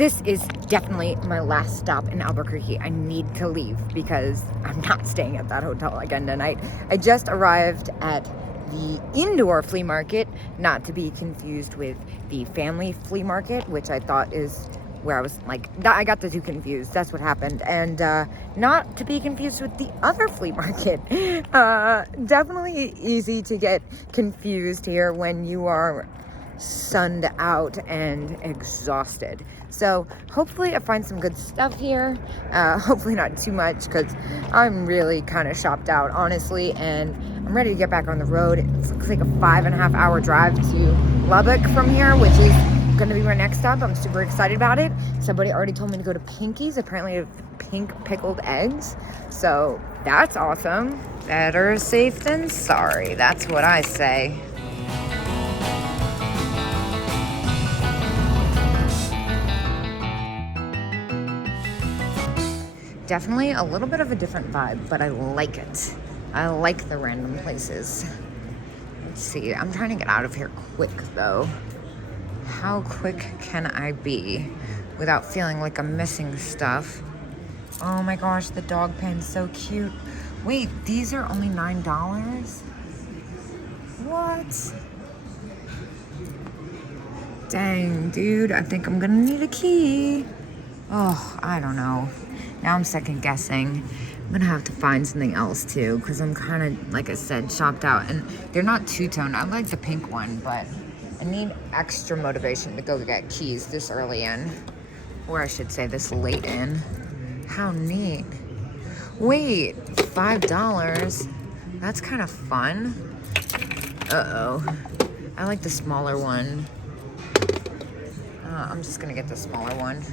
this is definitely my last stop in Albuquerque. I need to leave because I'm not staying at that hotel again tonight. I just arrived at the indoor flea market, not to be confused with the family flea market, which I thought is where I was like, I got the two confused. That's what happened. And not to be confused with the other flea market. Definitely easy to get confused here when you are sunned out and exhausted. So hopefully I find some good stuff here. Hopefully not too much, because I'm really kind of shopped out, honestly, and I'm ready to get back on the road. It looks like a 5.5 hour drive to Lubbock from here, which is gonna be my next stop. I'm super excited about it. Somebody already told me to go to Pinky's. Apparently they have pink pickled eggs, so that's awesome. Better safe than sorry, that's what I say. Definitely a little bit of a different vibe, but I like it. I like the random places. Let's see, I'm trying to get out of here quick though. How quick can I be without feeling like I'm missing stuff? Oh my gosh, the dog pen's so cute. Wait, these are only $9? What? Dang, dude, I think I'm gonna need a key. Oh, I don't know. Now I'm second guessing. I'm gonna have to find something else too, because I'm kind of, like I said, shopped out. And they're not two-toned. I like the pink one, but I need extra motivation to go get keys this early in. Or I should say this late in. How neat. Wait, $5. That's kind of fun. Uh-oh. I like the smaller one. I'm just gonna get the smaller one.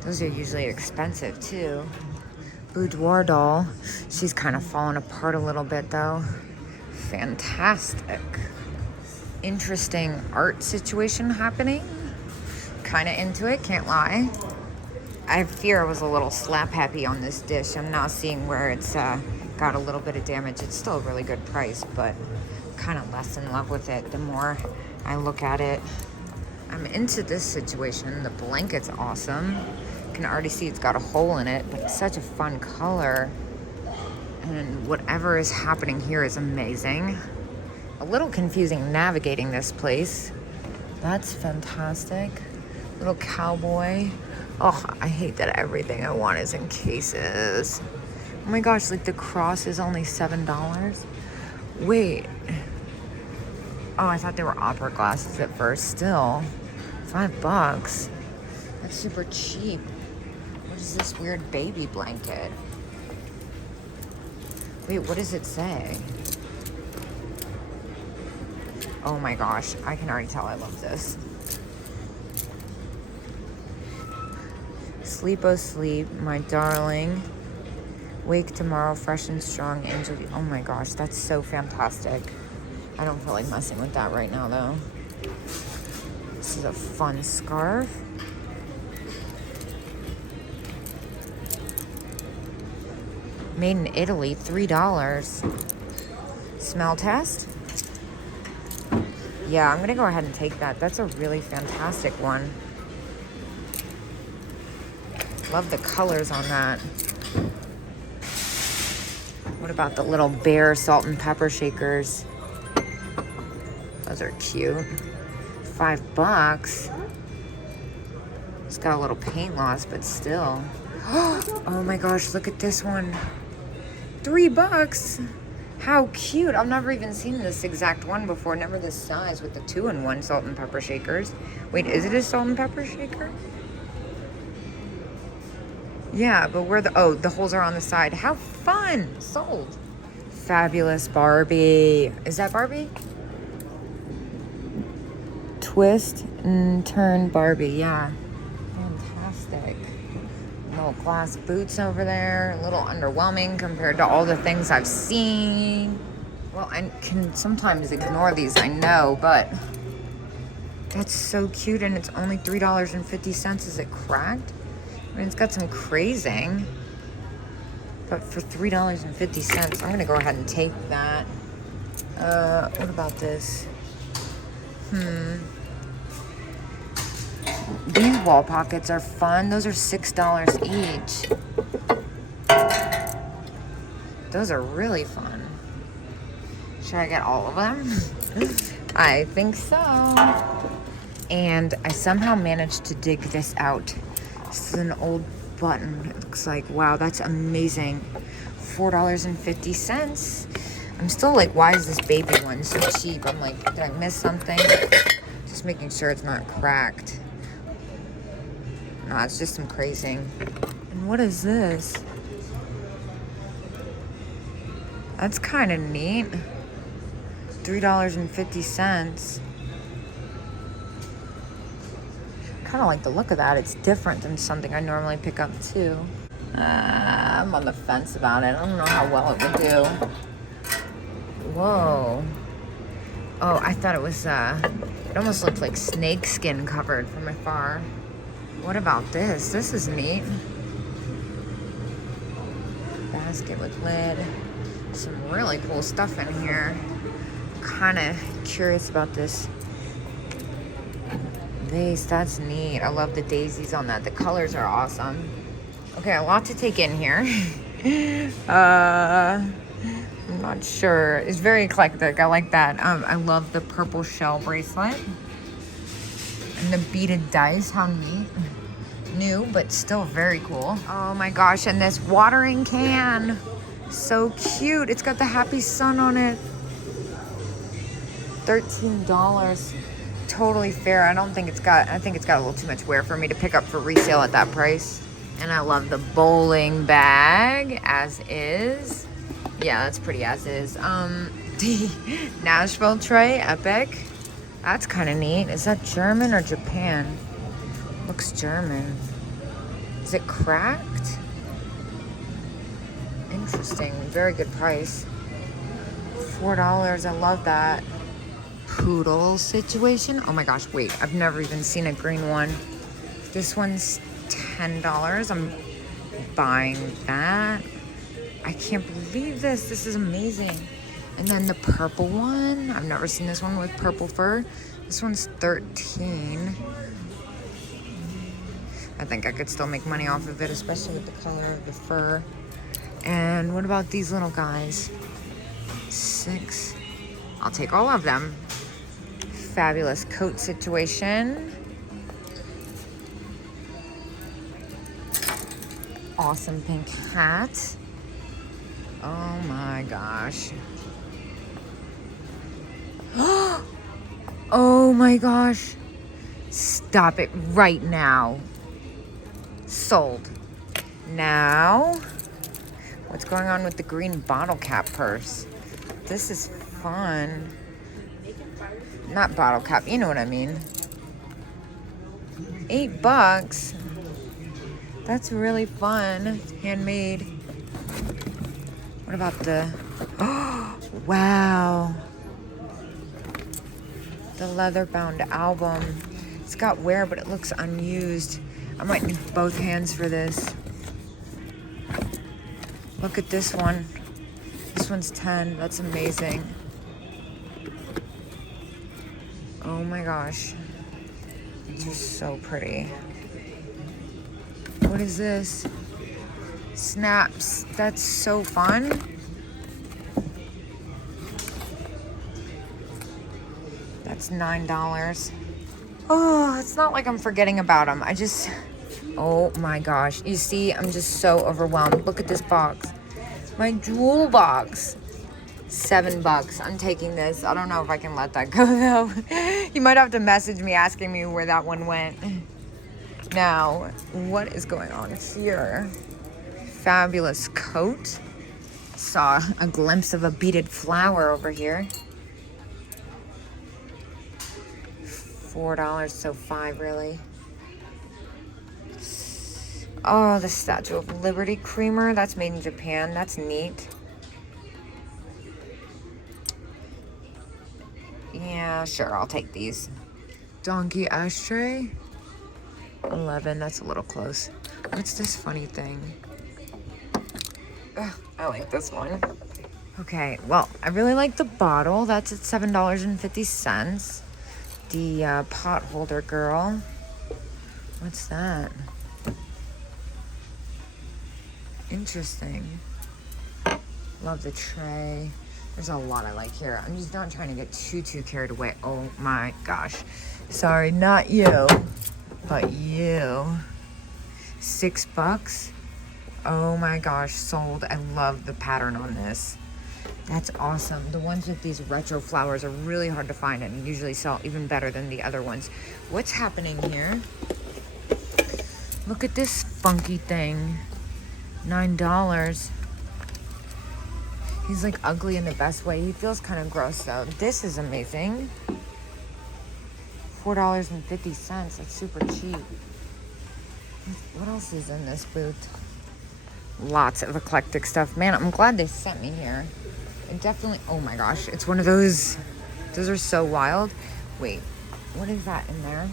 Those are usually expensive too. Boudoir doll. She's kind of falling apart a little bit though. Fantastic. Interesting art situation happening. Kind of into it, can't lie. I fear I was a little slap happy on this dish. I'm now seeing where it's got a little bit of damage. It's still a really good price, but kind of less in love with it the more I look at it. I'm into this situation. The blanket's awesome. You can already see it's got a hole in it, but it's such a fun color. And whatever is happening here is amazing. A little confusing navigating this place. That's fantastic. Little cowboy. Oh, I hate that everything I want is in cases. Oh my gosh, like the cross is only $7. Wait. Oh, I thought they were opera glasses at first. Still, $5. That's super cheap. What is this weird baby blanket? Wait, what does it say? Oh my gosh, I can already tell I love this. Sleep, oh sleep, my darling. Wake tomorrow, fresh and strong, angel. Oh my gosh, that's so fantastic. I don't feel like messing with that right now, though. This is a fun scarf. Made in Italy, $3. Smell test? Yeah, I'm gonna go ahead and take that. That's a really fantastic one. Love the colors on that. What about the little bear salt and pepper shakers? Those are cute. $5. It's got a little paint loss, but still. Oh my gosh, look at this one. $3. How cute. I've never even seen this exact one before. Never this size with the 2-in-1 salt and pepper shakers. Wait, is it a salt and pepper shaker? Yeah, but where the holes are on the side. How fun. Sold. Fabulous Barbie. Is that Barbie? Twist and turn Barbie, yeah. Fantastic. Little glass boots over there. A little underwhelming compared to all the things I've seen. Well, I can sometimes ignore these, I know, but that's so cute, and it's only $3.50. Is it cracked? I mean, it's got some crazing. But for $3.50, I'm gonna go ahead and take that. What about this? These wall pockets are fun. Those are $6 each. Those are really fun. Should I get all of them? I think so. And I somehow managed to dig this out. This is an old button. It looks like, wow, that's amazing. $4.50. I'm still like, why is this baby one so cheap? I'm like, did I miss something? Just making sure it's not cracked. No, it's just some crazing. And what is this? That's kind of neat. $3.50. Kind of like the look of that. It's different than something I normally pick up too. I'm on the fence about it. I don't know how well it would do. Whoa. Oh, I thought it was, it almost looked like snake skin covered from afar. What about this? This is neat. Basket with lid. Some really cool stuff in here. Kind of curious about this vase. That's neat. I love the daisies on that. The colors are awesome. Okay, a lot to take in here. I'm not sure. It's very eclectic. I like that. I love the purple shell bracelet and the beaded dice. How neat. New, but still very cool. Oh my gosh, and this watering can. So cute. It's got the happy sun on it. $13. Totally fair. I think it's got a little too much wear for me to pick up for resale at that price. And I love the bowling bag as is. Yeah, that's pretty as is. The Nashville tray, epic. That's kind of neat. Is that German or Japan? Looks German. Is it cracked? Interesting. Very good price. $4. I love that. Poodle situation. Oh my gosh, wait. I've never even seen a green one. This one's $10. I'm buying that. I can't believe this. This is amazing. And then the purple one. I've never seen this one with purple fur. This one's $13. I think I could still make money off of it, especially with the color of the fur. And what about these little guys? $6. I'll take all of them. Fabulous coat situation. Awesome pink hat. Oh my gosh. Oh my gosh. Stop it right now. Sold. Now, what's going on with the green bottle cap purse? This is fun. Not bottle cap, you know what I mean. $8. That's really fun. It's handmade. What about the... Oh, wow. The leather-bound album. It's got wear, but it looks unused. I might need both hands for this. Look at this one. This one's 10. That's amazing. Oh my gosh. These are so pretty. What is this? Snaps. That's so fun. That's $9. Oh, it's not like I'm forgetting about them. Oh my gosh. You see, I'm just so overwhelmed. Look at this box. My jewel box. $7. I'm taking this. I don't know if I can let that go though. You might have to message me asking me where that one went. Now, what is going on here? Fabulous coat. Saw a glimpse of a beaded flower over here. $4, so $5 really. Oh, the Statue of Liberty creamer. That's made in Japan. That's neat. Yeah, sure, I'll take these. Donkey ashtray. $11, that's a little close. What's this funny thing? Ugh, I like this one. Okay, well, I really like the bottle. That's at $7.50. The pot holder girl. What's that? Interesting. Love the tray. There's a lot I like here. I'm just not trying to get too carried away. Oh my gosh. Sorry, not you, but you. $6. Oh my gosh, sold. I love the pattern on this. That's awesome. The ones with these retro flowers are really hard to find and usually sell even better than the other ones. What's happening here? Look at this funky thing. $9. He's like ugly in the best way. He feels kind of gross though. This is amazing. $4.50. That's super cheap. What else is in this booth? Lots of eclectic stuff. Man, I'm glad they sent me here. It definitely, oh my gosh, it's one of those are so wild. Wait, what is that in there?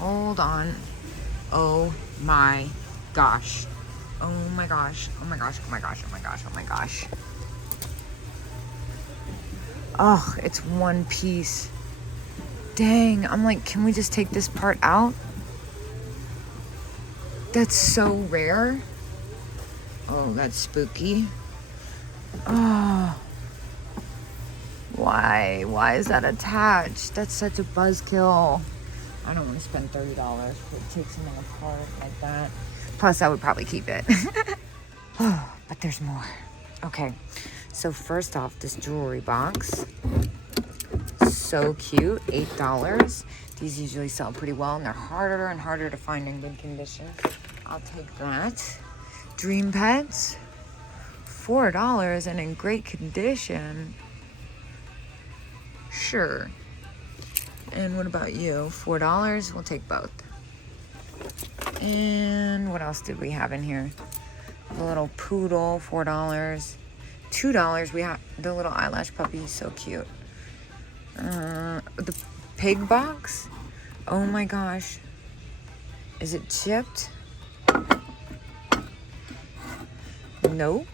Hold on. Oh my gosh. Oh my gosh. Oh my gosh. Oh my gosh. Oh my gosh. Oh my gosh. Oh, it's one piece. Dang. I'm like, can we just take this part out? That's so rare. Oh, that's spooky. Oh. Why? Why is that attached? That's such a buzzkill. I don't want to spend $30 to take something apart like that. Plus, I would probably keep it. Oh, but there's more. Okay, so first off, this jewelry box. So cute, $8. These usually sell pretty well, and they're harder and harder to find in good condition. I'll take that. Dream Pets, $4 and in great condition. Sure. And what about you? $4? We'll take both. And what else did we have in here? The little poodle, $4. $2, we have the little eyelash puppy, so cute. The pig box? Oh my gosh. Is it chipped? Nope.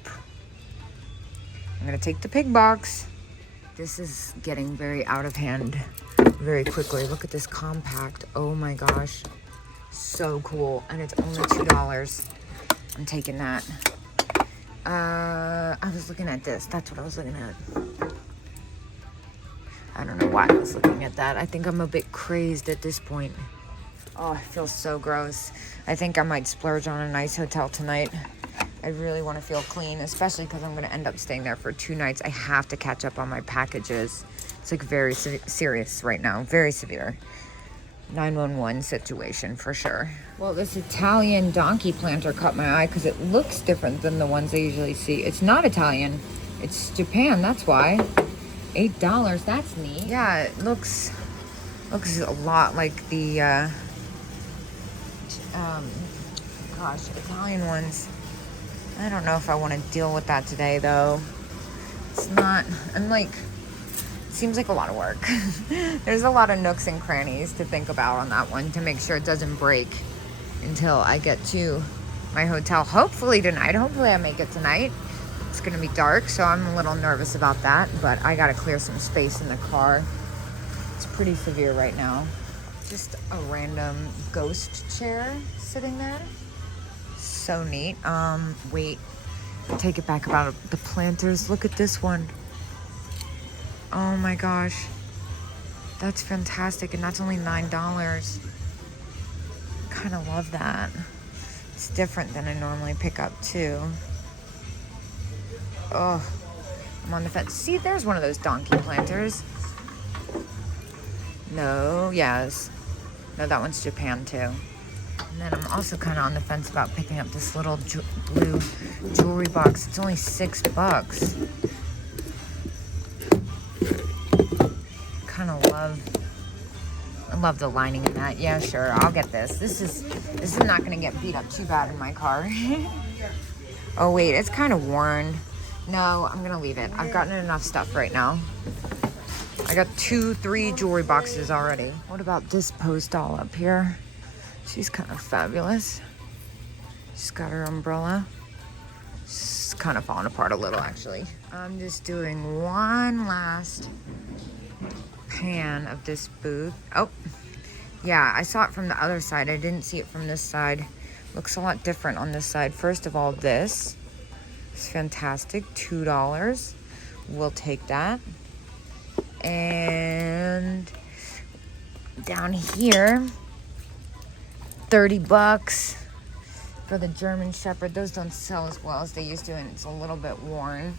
I'm gonna take the pig box. This is getting very out of hand very quickly. Look at this compact. Oh my gosh. So cool. And it's only $2. I'm taking that. I was looking at this. That's what I was looking at. I don't know why I was looking at that. I think I'm a bit crazed at this point. Oh, it feels so gross. I think I might splurge on a nice hotel tonight. I really want to feel clean, especially because I'm going to end up staying there for 2 nights. I have to catch up on my packages. It's like very serious right now. Very severe. 911 situation for sure. Well, this Italian donkey planter caught my eye because it looks different than the ones I usually see. It's not Italian. It's Japan. That's why. $8. That's neat. Yeah, it looks a lot like the gosh, Italian ones. I don't know if I want to deal with that today though. It's not, I'm like, it seems like a lot of work. There's a lot of nooks and crannies to think about on that one to make sure it doesn't break until I get to my hotel. Hopefully tonight. Hopefully I make it tonight. It's going to be dark, so I'm a little nervous about that, but I got to clear some space in the car. It's pretty severe right now. Just a random ghost chair sitting there. So neat. Wait, take it back about the planters. Look at this one. Oh my gosh. That's fantastic, and that's only $9. Kind of love that. It's different than I normally pick up too. Oh, I'm on the fence. See, there's one of those donkey planters. No, yes. No, that one's Japan too. And then I'm also kind of on the fence about picking up this little blue jewelry box. It's only $6. Kind of I love the lining in that. Yeah, sure, I'll get this. This is not gonna get beat up too bad in my car. Oh wait, it's kind of worn. No, I'm gonna leave it. I've gotten enough stuff right now. I got 3 jewelry boxes already. What about this pose doll up here? She's kind of fabulous. She's got her umbrella. She's kind of falling apart a little, actually. I'm just doing one last pan of this booth. Oh, Yeah, I saw it from the other side. I didn't see it from this side. Looks a lot different on this side. First of all, this is fantastic. $2. We'll take that. And down here, 30 bucks for the German Shepherd. Those don't sell as well as they used to, and it's a little bit worn.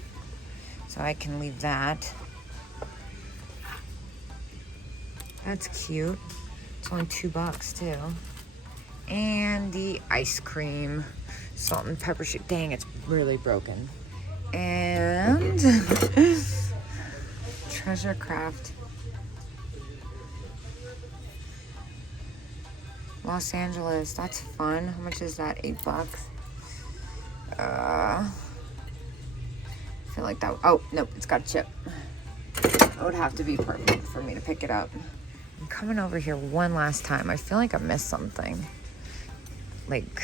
So I can leave that. That's cute. It's only $2 too. And the ice cream, salt and pepper shit. Dang, it's really broken. And Treasure Craft. Los Angeles, that's fun. How much is that? $8. I feel like that, oh, nope, it's got a chip. That would have to be perfect for me to pick it up. I'm coming over here one last time. I feel like I missed something. Like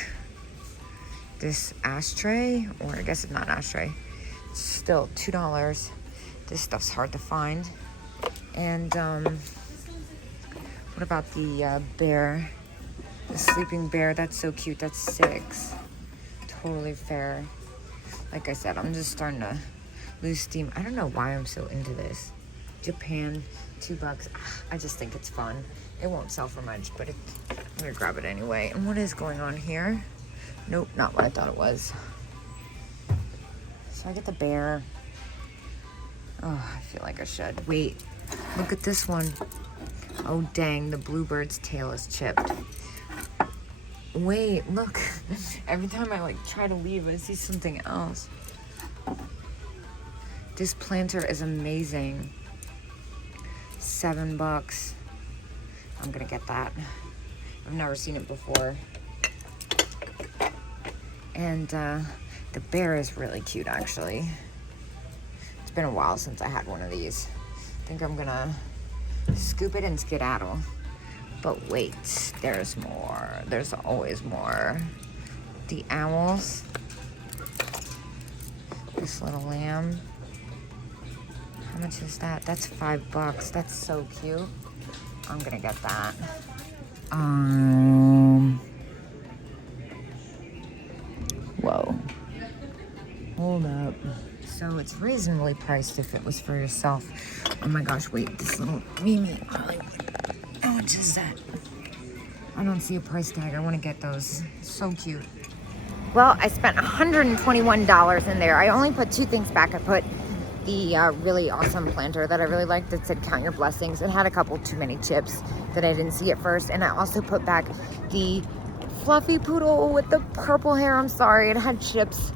this ashtray, or I guess it's not an ashtray. It's still $2. This stuff's hard to find. And what about the bear? The sleeping bear, that's so cute. That's $6. Totally fair. Like I said, I'm just starting to lose steam. I don't know why I'm so into this. Japan, $2. I just think it's fun. It won't sell for much, but I'm gonna grab it anyway. And what is going on here? Nope, not what I thought it was. So I get the bear. Oh, I feel like I should. Wait, look at this one. Oh dang, the bluebird's tail is chipped. Wait, look. Every time I like try to leave, I see something else. This planter is amazing. $7. I'm gonna get that. I've never seen it before. And the bear is really cute, actually. It's been a while since I had one of these. I think I'm gonna scoop it and skedaddle. But wait, there's more. There's always more. The owls. This little lamb. How much is that? That's $5. That's so cute. I'm gonna get that. Whoa. Hold up. So it's reasonably priced if it was for yourself. Oh my gosh, wait, this little Mimi Hollywood. How much is that? I don't see a price tag. I want to get those. So cute. Well, I spent $121 in there. I only put 2 things back. I put the really awesome planter that I really liked that said count your blessings. It had a couple too many chips that I didn't see at first. And I also put back the fluffy poodle with the purple hair. I'm sorry, it had chips.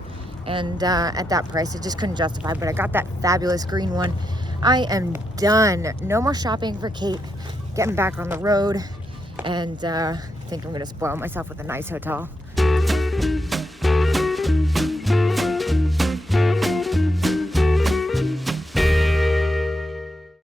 And at that price, I just couldn't justify. But I got that fabulous green one. I am done. No more shopping for Kate. Getting back on the road. And I think I'm going to spoil myself with a nice hotel.